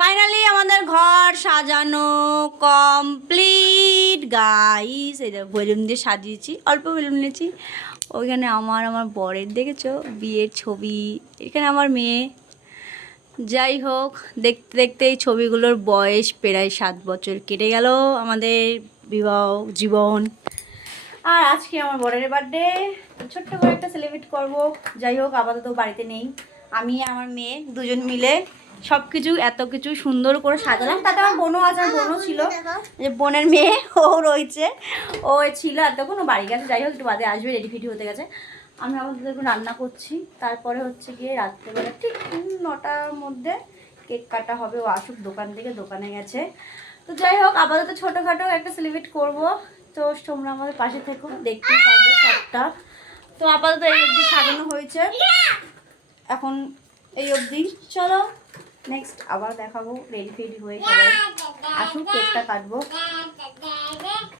Finally আমাদের ঘর সাজানো কমপ্লিট গাইস। এই দেখো বেলুন দিয়ে সাজিয়েছি, অল্প বেলুন নিয়েছি। ওইখানে আমার বরের দেখেছো বিয়ের ছবি, এখানে আমার মেয়ে। যাই হোক, দেখতে দেখতে এই ছবিগুলোর বয়স প্রায় 7 বছর কেটে গেল আমাদের বিবাহ জীবন। আর আজকে আমার বরের বার্থডে, ছোট্ট করে একটা সেলিব্রেট করব। যাই হোক, আপাতত বাড়িতে নেই, আমি আমার মেয়ে দুজন মিলে সব কিছু এত কিছু সুন্দর করে সাজালাম। তাতে আমার বোনও আছে, আমার বোনও ছিল, যে বোনের মেয়ে ও রয়েছে, ও ছিল এতক্ষণ, ও বাড়ি গেছে। যাই হোক, একটু বাদে আসবে, রেডি ফেডি হতে গেছে। আমি আপাতত একটু রান্না করছি, তারপরে হচ্ছে গিয়ে রাত্রেবেলা ঠিক 9টার মধ্যে কেক কাটা হবে। ও আসুক দোকান থেকে, দোকানে গেছে। তো যাই হোক, আপাতত ছোটোখাটো একটা সেলিব্রেট করবো। তো তোমরা আমাদের পাশে থেকো, দেখতেই পারবে সবটা। তো আপাতত এই অবধি সাজানো হয়েছে, এখন এই অবধি। চলো নেক্সট আবার দেখাবো, রেডি ফেডি হয়ে সবাই আসুক, কেকটা কাটবো।